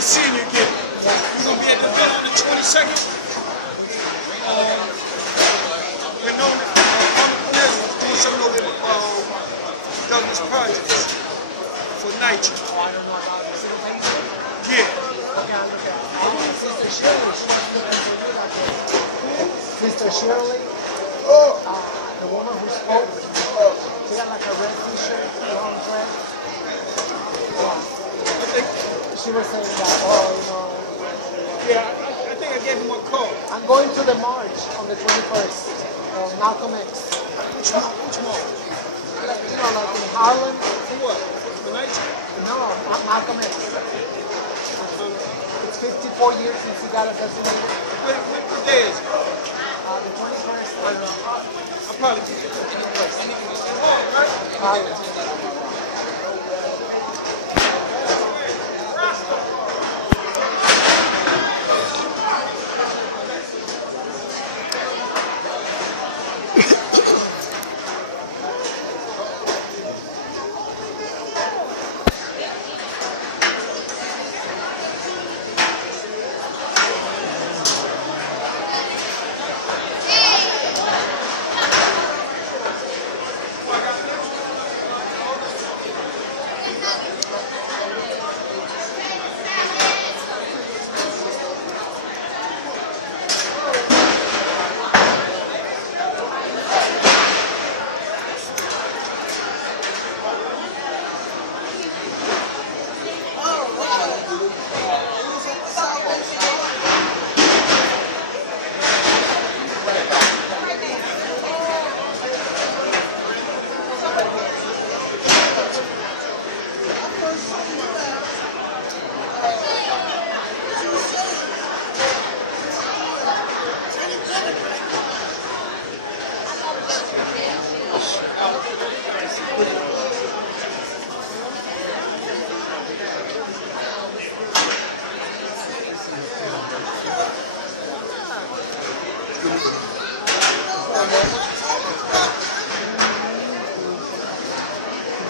nice seeing you again. We're going to be at the event on the 22nd. We're known as doing something over in Douglas Projects for Nitro. Yeah. Sister Shirley, the woman who spoke, she got like a red t-shirt, long dress. She was saying that, Yeah, I think I gave him a call. I'm going to the march on the 21st, Malcolm X. Which march? Like, like in Harlem. For what? For Nitro? No, Malcolm X. It's 54 years since he got assassinated. What day is it? The 21st. I'll probably be there.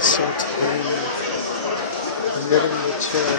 So tiny. I'm getting the chair.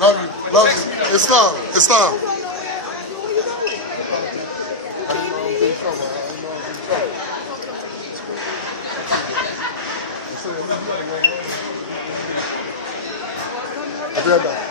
Love you. It's time. It's time. I'll be right back.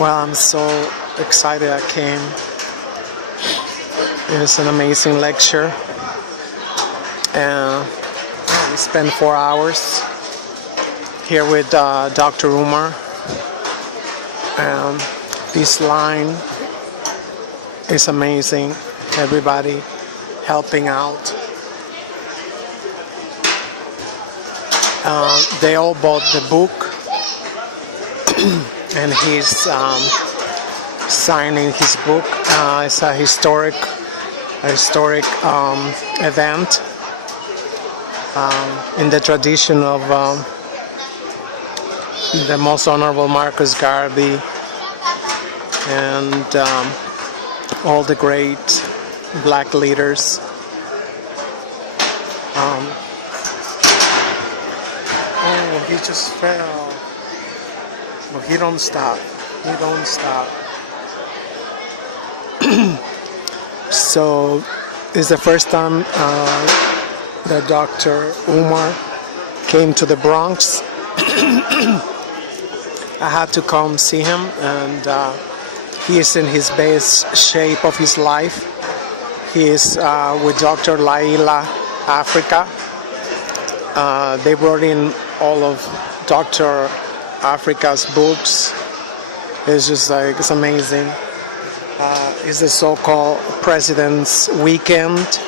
Well, I'm so excited I came. It was an amazing lecture. And we spent 4 hours here with Dr. Umar. And this line is amazing. Everybody helping out. They all bought the book. And he's signing his book. It's a historic event in the tradition of the Most Honorable Marcus Garvey and all the great black leaders. Oh, he just fell. But he don't stop. He don't stop. So it's the first time that Dr. Umar came to the Bronx. I had to come see him, and he is in his best shape of his life. He is with Dr. Laila Africa. They brought in all of Dr. Africa's books. It's just like, it's amazing. It's the so-called President's Weekend,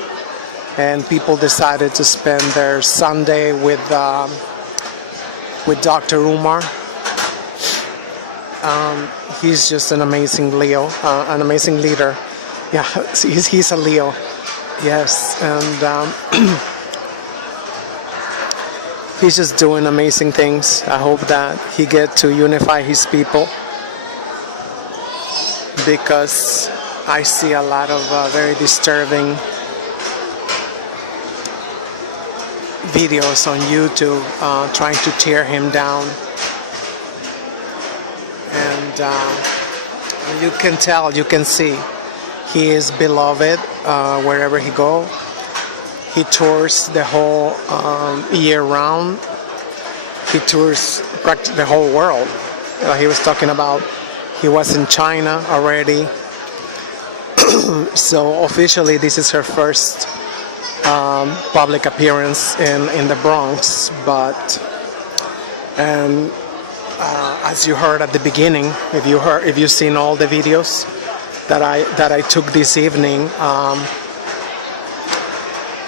and people decided to spend their Sunday with Dr. Umar. He's just an amazing Leo, an amazing leader. Yeah, he's a Leo. Yes, and he's just doing amazing things. I hope that he get to unify his people, because I see a lot of very disturbing videos on YouTube trying to tear him down. And you can tell, you can see, he is beloved wherever he go. He tours the whole year round. He tours practically the whole world. He was talking about he was in China already. So officially this is her first public appearance in the Bronx. But as you heard at the beginning, if you've seen all the videos that I took this evening,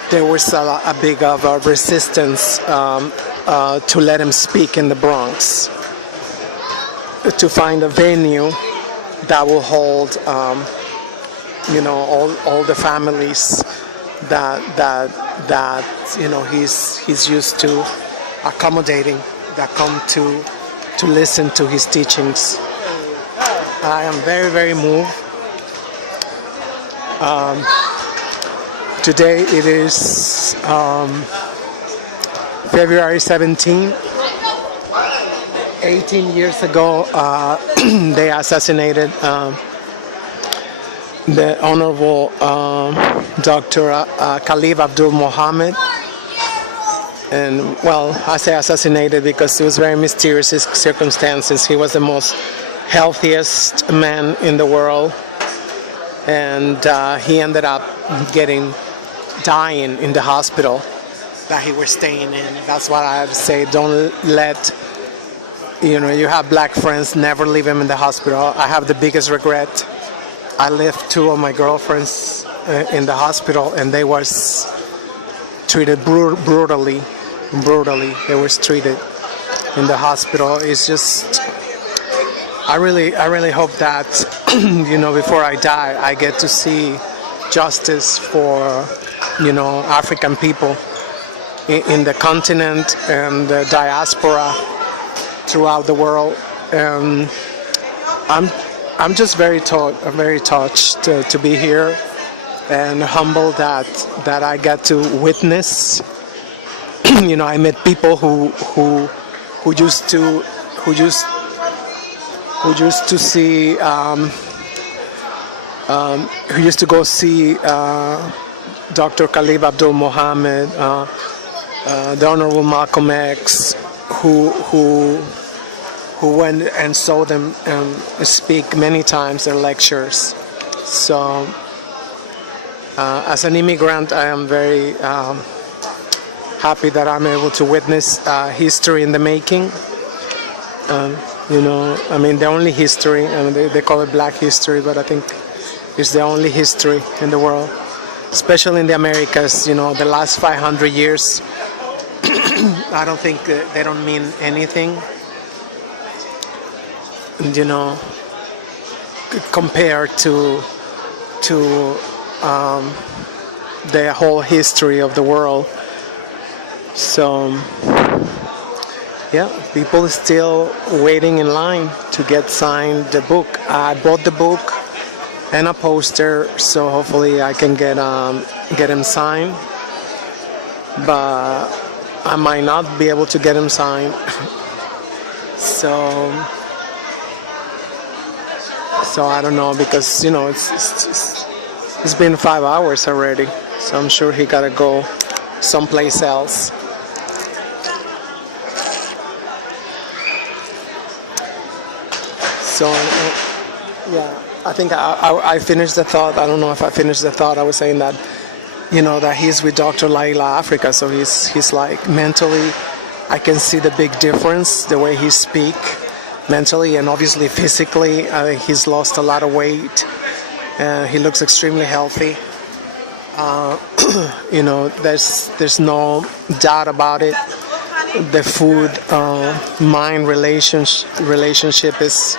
there was a big of a resistance to let him speak in the Bronx, to find a venue that will hold, all the families that he's used to accommodating, that come to listen to his teachings. I am very, very moved. Today it is February 17. 18 years ago, they assassinated the Honorable Dr. Khalif Abdul Muhammad. And well, I say assassinated because it was very mysterious circumstances. He was the most healthiest man in the world, and he ended up dying in the hospital that he was staying in. That's what I say. Don't let, you have black friends, never leave him in the hospital. I have the biggest regret. I left 2 of my girlfriends in the hospital, and they was treated brutally. They was treated in the hospital. It's just, I really hope that before I die, I get to see justice for African people in the continent and the diaspora throughout the world. I'm just very touched to be here, and humbled that I got to witness. I met people who used to see who used to go see Dr. Khalif Abdul Muhammad, the Honorable Malcolm X, who who went and saw them speak many times their lectures. So as an immigrant, I am very happy that I'm able to witness history in the making. The only history, and they call it Black history, but I think it's the only history in the world, especially in the Americas. The last 500 years, I don't think they don't mean anything, compared to the whole history of the world. So yeah, people are still waiting in line to get signed the book. I bought the book and a poster, so hopefully I can get him signed. But I might not be able to get him signed. So I don't know, because it's been 5 hours already. So I'm sure he gotta go someplace else. So, yeah, I think I finished the thought. I don't know if I finished the thought. I was saying that, that he's with Dr. Laila Africa. So he's like mentally, I can see the big difference, the way he speak mentally and obviously physically. He's lost a lot of weight. He looks extremely healthy. There's no doubt about it. The food-mind relationship is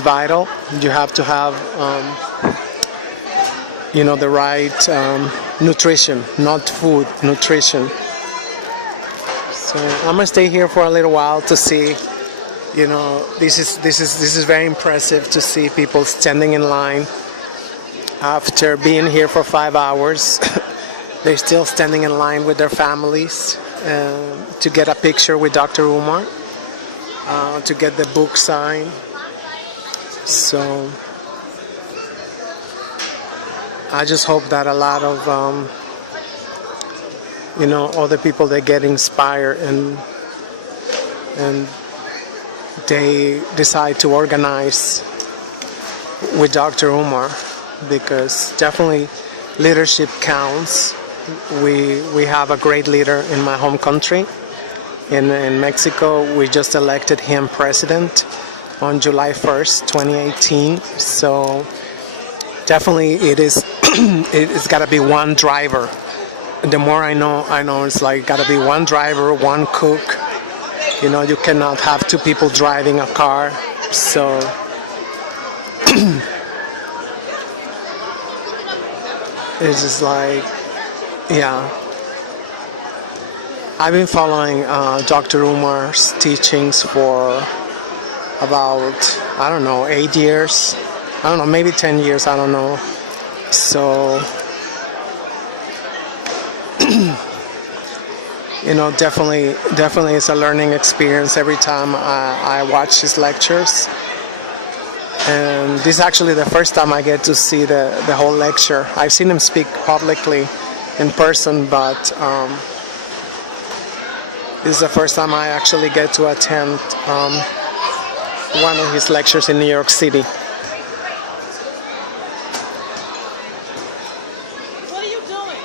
vital. You have to have, the right nutrition, not food, nutrition. So I'm gonna stay here for a little while to see. This is very impressive to see people standing in line after being here for 5 hours. They're still standing in line with their families to get a picture with Dr. Umar, to get the book signed. So I just hope that a lot of other people, they get inspired and they decide to organize with Dr. Umar, because definitely leadership counts. We have a great leader in my home country. In Mexico, we just elected him president on July 1st, 2018. So definitely it's got to be one driver. The more I know it's like got to be one driver, one cook. You cannot have two people driving a car. So it's just like, yeah. I've been following Dr. Umar's teachings for about, 8 years. Maybe 10 years, I don't know. So, definitely it's a learning experience every time I watch his lectures. And this is actually the first time I get to see the whole lecture. I've seen him speak publicly in person, but this is the first time I actually get to attend one of his lectures in New York City. What are you doing?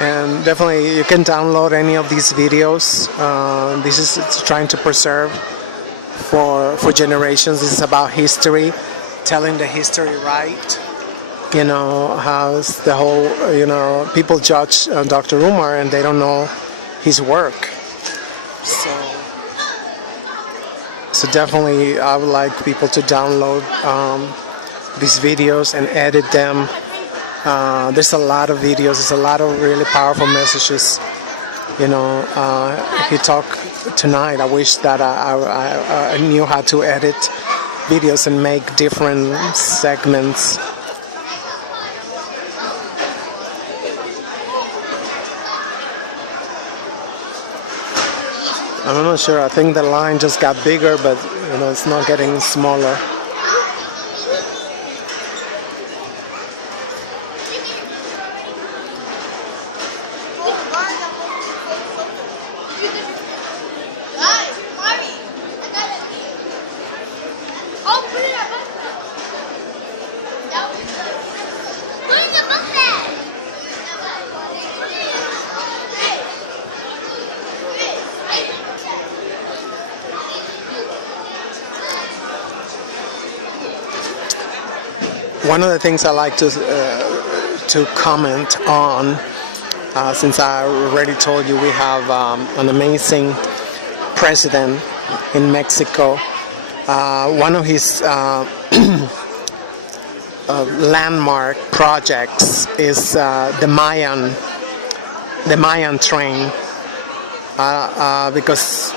And definitely you can download any of these videos. This is trying to preserve for generations. This is about history, telling the history right. How's the whole, people judge Dr. Umar and they don't know his work. So definitely I would like people to download these videos and edit them. There's a lot of videos, there's a lot of really powerful messages. He talked tonight. I wish that I knew how to edit videos and make different segments. I'm not sure. I think the line just got bigger, but it's not getting smaller. one of the things I like to comment on, since I already told you we have an amazing president in Mexico. One of his landmark projects is the Mayan train, because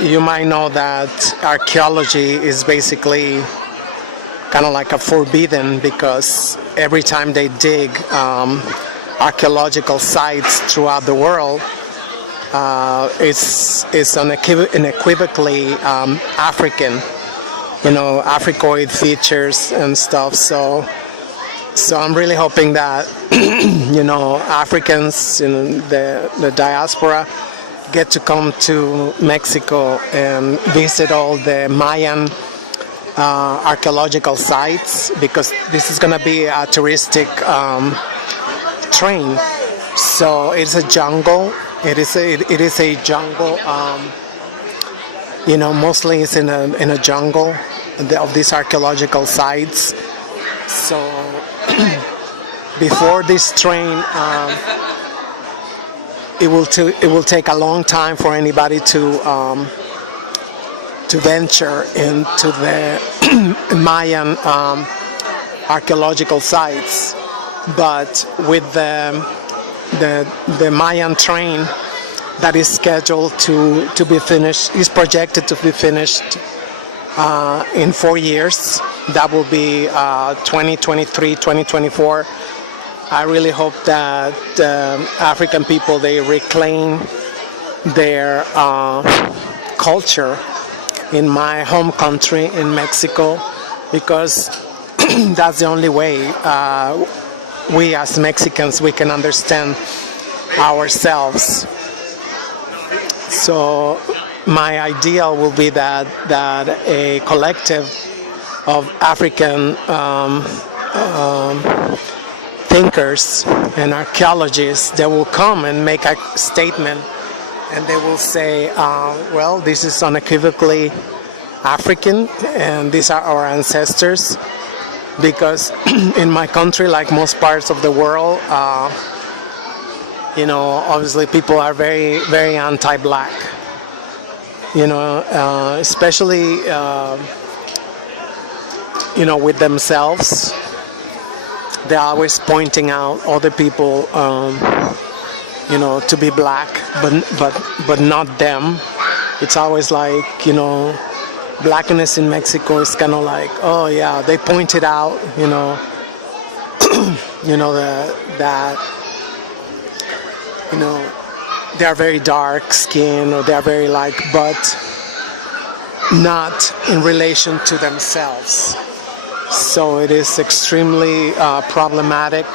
you might know that archaeology is basically kind of like a forbidden, because every time they dig archaeological sites throughout the world, it's unequivocally African, Africoid features and stuff. So I'm really hoping that Africans in the diaspora get to come to Mexico and visit all the Mayan archaeological sites, because this is going to be a touristic train. So it's a jungle. It is a jungle. Mostly it's in a jungle of these archaeological sites. So before this train, it will take a long time for anybody to venture into the Mayan archaeological sites. But with the Mayan train that is scheduled to be finished, is projected to be finished in 4 years. That will be 2023, 2024. I really hope that African people, they reclaim their culture in my home country, in Mexico, because that's the only way we as Mexicans, we can understand ourselves. So my ideal will be that a collective of African thinkers and archaeologists, they will come and make a statement, and they will say, well, this is unequivocally African, and these are our ancestors. Because in my country, like most parts of the world, obviously people are very, very anti-black. Especially, with themselves. They're always pointing out other people, to be black, but not them. It's always like, blackness in Mexico is kind of like, oh yeah, they pointed out, they are very dark skinned, or they are very but not in relation to themselves. So it is extremely problematic,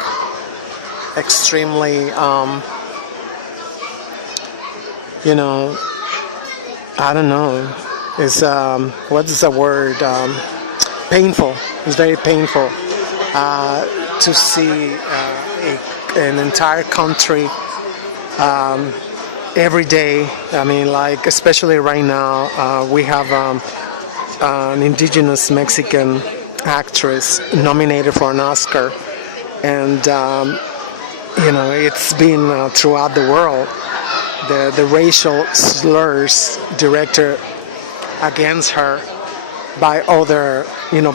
extremely, I don't know. It's what is the word? Painful. It's very painful to see an entire country every day. I mean, like especially right now, we have an indigenous Mexican actress nominated for an Oscar, and it's been throughout the world. The racial slurs directed against her by other,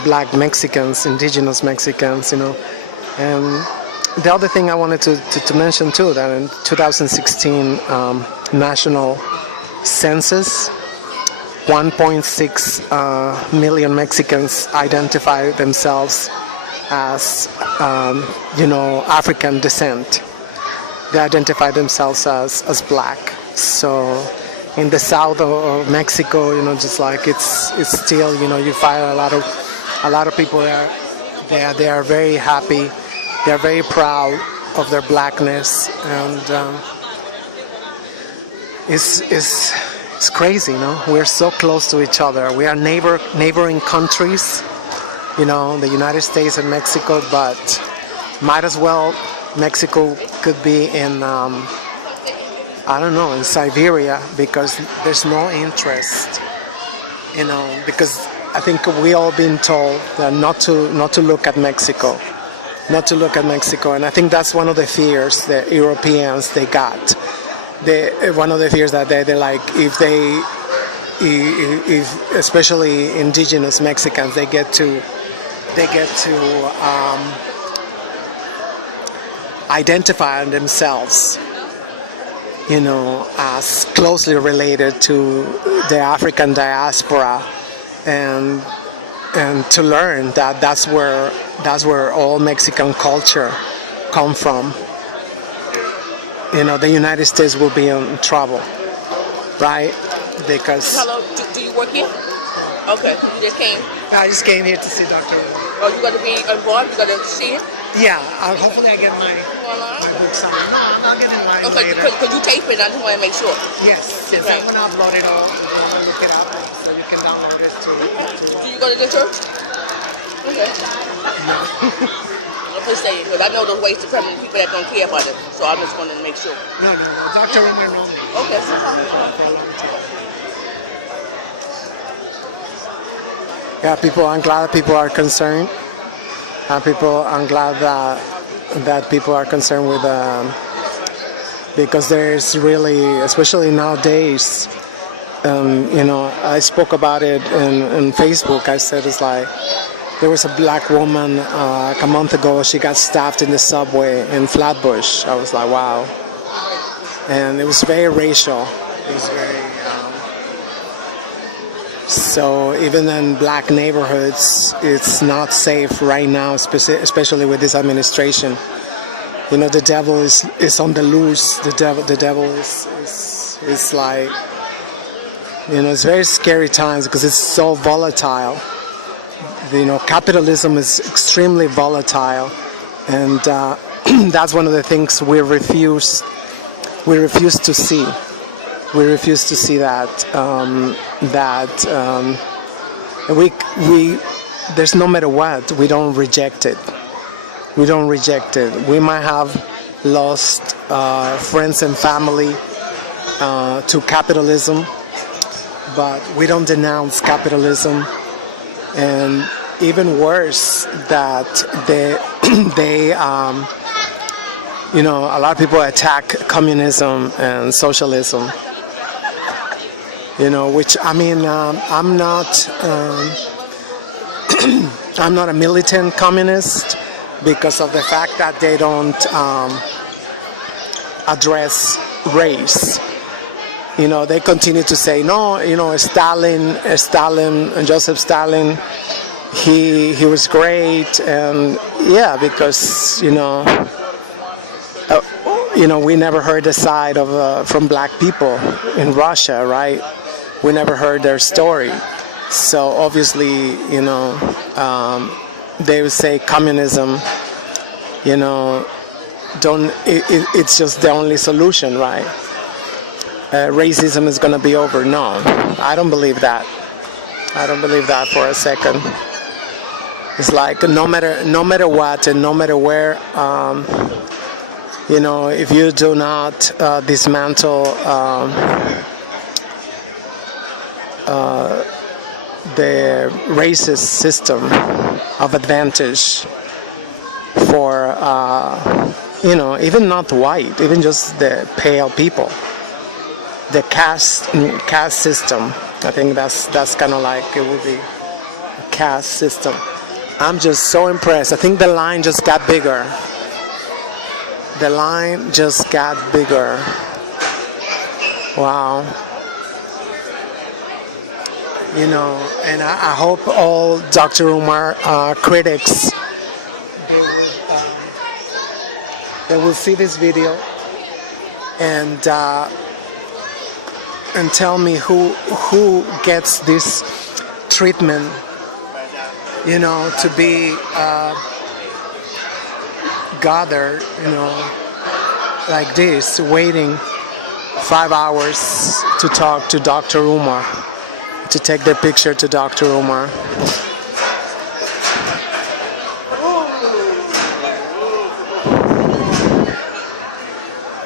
black Mexicans, indigenous Mexicans, And the other thing I wanted to mention too, that in 2016 national census, 1.6 million Mexicans identify themselves as, African descent. They identify themselves as black. So in the south of Mexico, just like it's still, you find a lot of people there. They are very happy. They are very proud of their blackness, and it's crazy, We're so close to each other. We are neighboring countries, the United States and Mexico, but might as well Mexico could be in in Siberia, because there's no interest, because I think we all been told that not to look at Mexico, not to look at Mexico, and I think that's one of the fears that Europeans they got. One of the fears that they're like, if especially indigenous Mexicans, they get to identify themselves, as closely related to the African diaspora, and to learn that that's where all Mexican culture come from. The United States will be in trouble, right? Because Hello, do you work here? Okay, you just came. I just came here to see Dr. Oh, you got to be involved? You got to see it? Yeah, hopefully I get my book signed. No, I'll get in line Okay, later. because you tape it, I just want to make sure. Yes, Right. I'm going to upload it all. Look it up so you can download it too. Do you go to the church? Okay. I'm just saying, because I know those white supremacist people that don't care about it, so I'm just wanting to make sure. No, Dr. Umar knows me. Okay. Yeah, I'm glad that people are concerned. I'm glad that people are concerned with, because there's really, especially nowadays, I spoke about it in Facebook. I said it's like, there was a black woman like a month ago, she got stabbed in the subway in Flatbush. I was like, wow. And it was very racial. It was very, so even in black neighborhoods, it's not safe right now, especially with this administration. The devil is on the loose. The devil is like, it's very scary times because it's so volatile. Capitalism is extremely volatile, and that's one of the things we refuse to see. We refuse to see that there's no matter what, we don't reject it. We don't reject it. We might have lost friends and family to capitalism, but we don't denounce capitalism. And even worse, that they a lot of people attack communism and socialism. Which I'm not I'm not a militant communist because of the fact that they don't address race. They continue to say no. Joseph Stalin, he was great, and yeah, because we never heard the side of from black people in Russia, right? We never heard their story. So obviously, they would say communism, it's just the only solution, right? Racism is going to be over. No, I don't believe that. I don't believe that for a second. It's like no matter what and no matter where, if you do not dismantle the racist system of advantage for, even not white, even just the pale people, the caste system. I think that's kind of like it would be a caste system. I'm just so impressed. I think the line just got bigger. The line just got bigger. Wow. And I hope all Dr. Umar critics, they will see this video and tell me who gets this treatment, to be gathered, like this, waiting 5 hours to talk to Dr. Umar, to take their picture to Dr. Umar.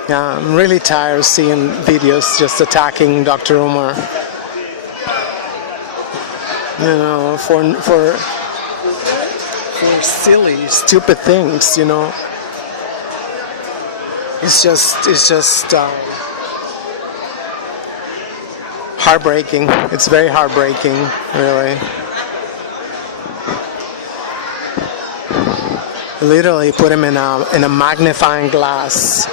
Yeah, I'm really tired of seeing videos just attacking Dr. Umar. You know, for silly, stupid things. You know, it's just heartbreaking. It's very heartbreaking, really. Literally put him in a magnifying glass.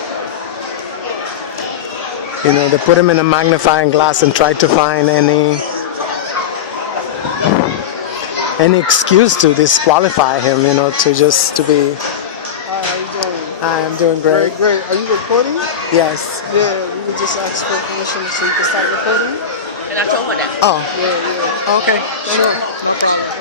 You know, they put him in a magnifying glass and tried to find any excuse to disqualify him. You know, to be. Hi, how you doing? I am doing great. Great. Are you recording? Yes. Yeah, we would just ask for permission so you can start recording. And I told her that. Oh. Yeah. Okay. Sure. No problem.